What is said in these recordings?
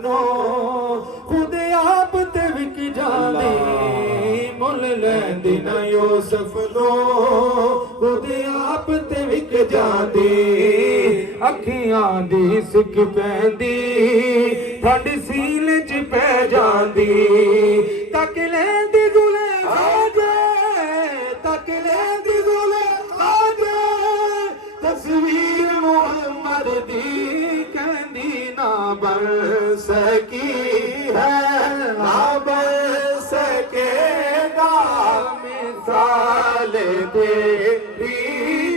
सफनो खुद आप ते विक जांदी मुल लैंदी ना यूसुफ नो खुद आप ते विक जांदी अखियां दी सिक पैंदी ठंड सीने च पै जांदी तक लैंदी दुले आजे तक लैंदी दुले आजे तस्वीर मोहम्मद दी कहंदी ना बन सकी है ना बन सकेगा मिसाल तेरी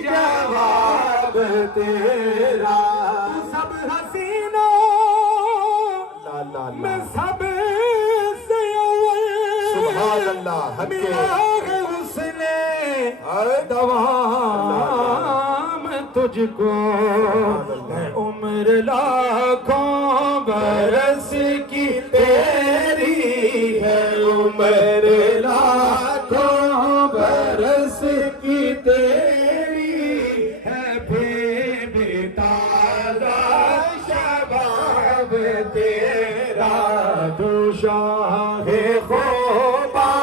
जवाब तेरा सब हसीनों मैं सब से अव्वल सुभान अल्लाह हक़ उसने दवाम तुझको है उम्र लाखों बरस की तेरी है उम्र लाखों बरस की तेरी है बेताजा शबाब तेरा तू शाहे ख़ुदा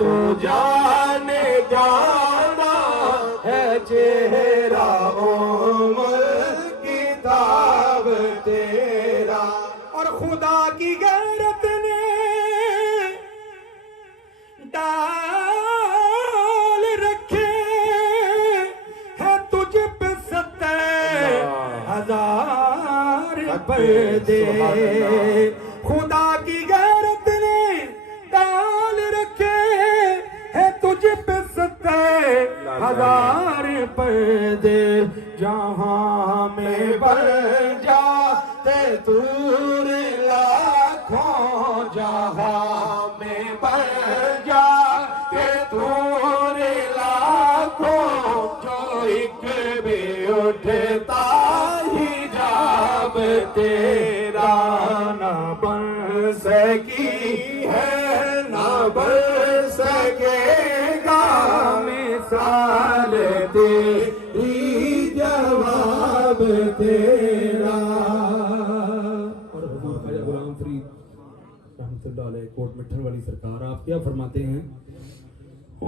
तू जाने जाना है चेहरा उम्र किताब तेरा और खुदा की गैरत ने डाल रखे है तुझ पे 70,000 पर्दे खुदा की गैरत ने डाल रखे है तुझ पे 70,000 पर्दे जहां में बन जाते दूर लाखों जहां में बन जाते दूर लाखों जो एक भी उठता ही जाब तेरा न बन सकी है न बन सकेगा मिसाल तेरी जवाब तेरा। और हुजूर ख्वाजा गुलाम फरीद रहमतुल्लाह अलैह कोट मिठन वाली सरकार आप क्या फरमाते हैं? ओ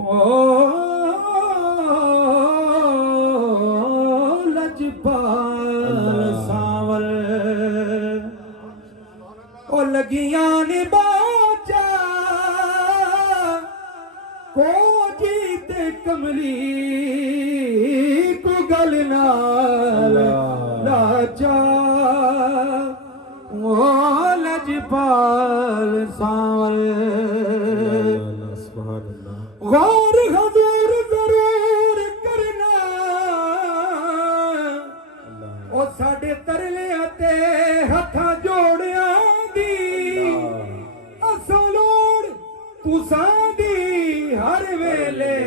लजपाल सावल ओ लगियां ने बाजा को जीते कमली को गल नाल लाचा ओ लजपाल सावल गौर हजूर जरूर करना ओ साडे तरले ते हथा जोड़िया दी असो लोड़ तुसां दी हर वेले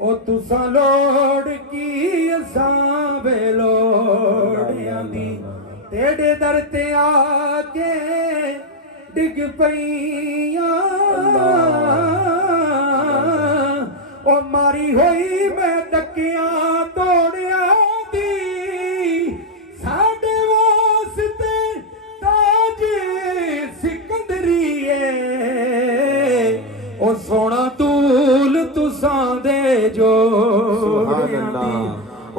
ओ तुसां लोड़ की असां वे लोड़िया दी तेरे दर ते आके डिग पईया ओ मारी होई मैं डकिया तोड़िया दी साडे वास्ते ताज सिकंदरीए ओ सोना तूल तुसां दे जोड़िया दी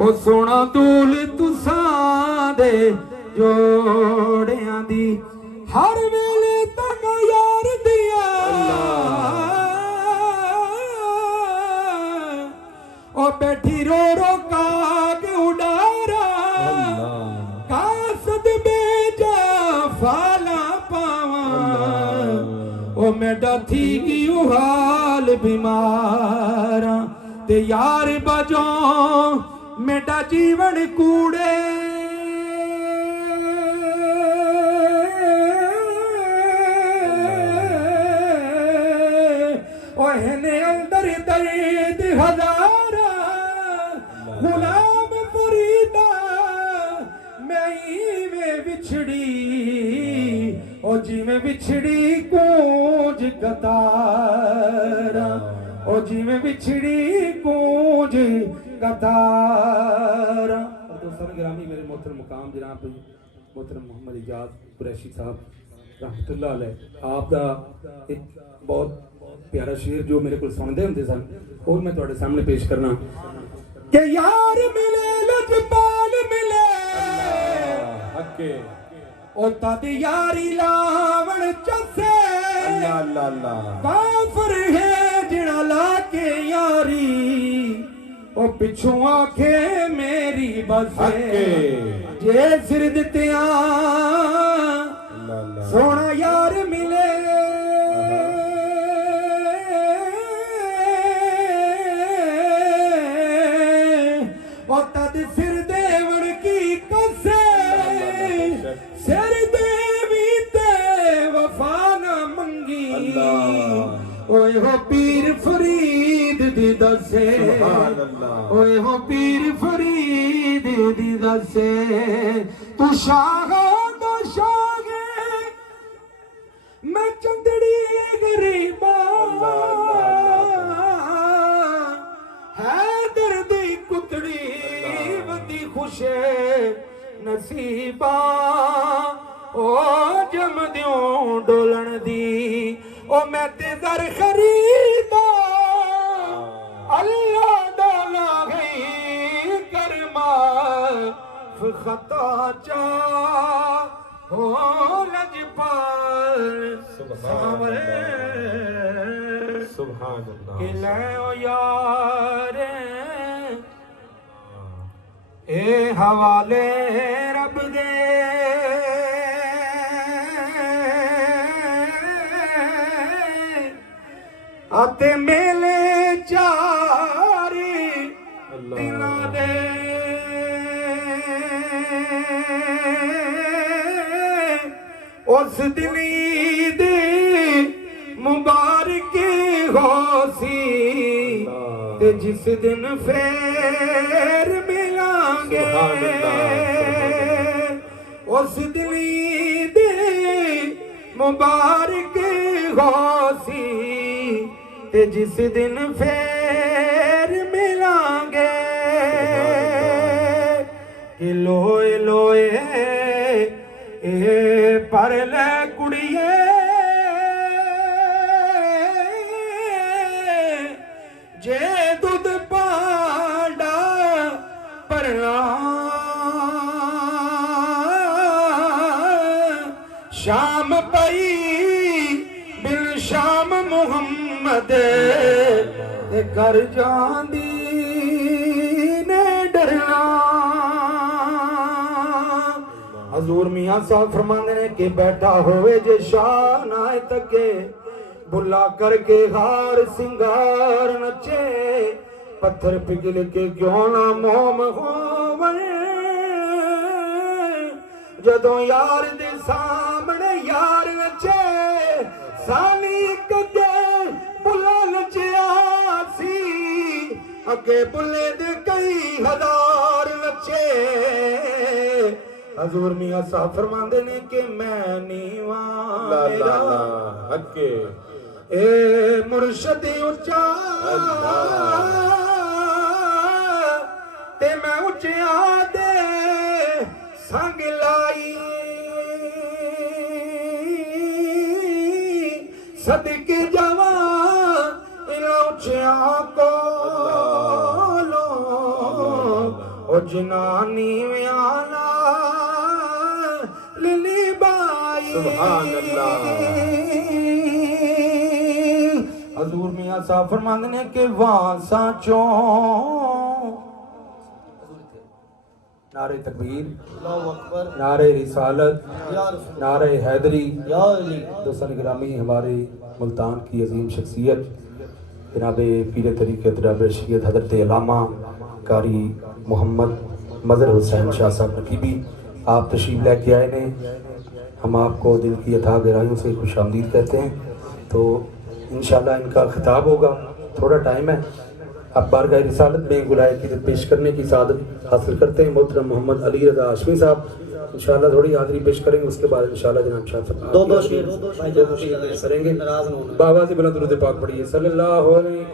ओ सोना तूल तुसां दे जोड़िया दी हर वेले तन यार दिया ओ बैठी रो रो काग उडारा कासद बेजा फाला पावा ओ मेरा थी गयो हाल बीमारा ते यार बाजो मेरा जीवन कूड़े ओहने अंदर दर्द हजारा गुलाम फरीदा मैं में बिछड़ी ओ जी में बिछड़ी कूंज कतारा ओ जी में बिछड़ी कूंज कतारा। और दोस्तों गिरामी मेरे मोहतरम मुकाम जनाब मोहतरम मोहम्मद इजाज कुरैशी साहब रहमतुल्लाह अलैह, आपका एक बहुत प्यारा शेर जो मेरे को सुनते होंगे सन, और मैं थोड़े सामने पेश करना कि यार मिले लजपाल मिले हके ओ तद यारी लावण चसे अल्लाह अल्लाह अल्लाह काफर है जिना लाके यारी ओ पिछू आखे मेरी बस हके जे सिर दित्तियां अल्लाह अल्लाह सोना यार मिले ओ तद सिर देवण की कसे सिर देवी ते वफा ना मंगी अल्लाह ओए हो पीर फरीद दी दसे सुभान अल्लाह ओए हो पीर फरीद दी दसे तू शाह दा शागे मैं चंदड़ी गरीबा है दर्दी कुतड़ी बदी खुशे नसीबा ओ जम दियों डोलन दी ओ मैं ते दर खरीदा अल्लाह डाला गई करमा खता चा हो लजपाल सुभान अल्लाह कि ले ओ यार ए हवाले रब दे आते मेले चारी दिना दे उस दिन ईद मुबारक होसी ते जिस दिन फेर मिलांगे उस दिन ईद मुबारक होसी ते जिस दिन फेर मिलांगे कि लोए लोए ए पर ले कुड़िए जे दुध पांडा परना शाम पई बिन शाम मुहम्मद ते कर जांदी ने डरना। हजूर मियां साहब फरमांदे ने कि बैठा होवे जे शाह ना तके बुला करके हार सिंगार नचे पत्थर पिघल के क्यों ना मोम होवे जदों यार दे सामने यार नचे सानी कदे बुला नचिया सी अगे बुले दे कई हजार नचे। हजूर मियां साहब फरमांदे ने कि मैं नीवा मेरा हके ए मुर्शद उच्चा ते मैं उच्चिया दे संग लाई सदके जावा इन उच्चिया कोलो ओ जनानी व्याला लिली बाई सुभान अल्लाह। हजूर मियां साहब फरमांदे ने कि वासा चों नारे तकबीर नारे रिसालत नारे हैदरी दोस्तों गिरामी हमारे मुल्तान की अजीम शख्सियत जनाब पीर तरीक़त रशीद हज़रत अल्लामा कारी मोहम्मद मज़हर हुसैन शाह साहब नकीबी आप तशरीफ़ लेके आए ने, हम आपको दिल की अथाह गहराइयों से खुशामदीद कहते हैं। तो इंशाल्लाह इनका खिताब होगा, थोड़ा टाइम है। अब बारगाह रिसालत में गुलाय की पेश करने की सादत हासिल करते हैं मोहतरम मोहम्मद अली रज़ा हाशमी साहब इंशाल्लाह थोड़ी हाज़री पेश करेंगे, उसके बाद इंशाल्लाह जनाब शाह साहब दो शेर करेंगे। बाबा से बुलंद दुरूद पाक पढ़िए सल्लल्लाहु अलैहि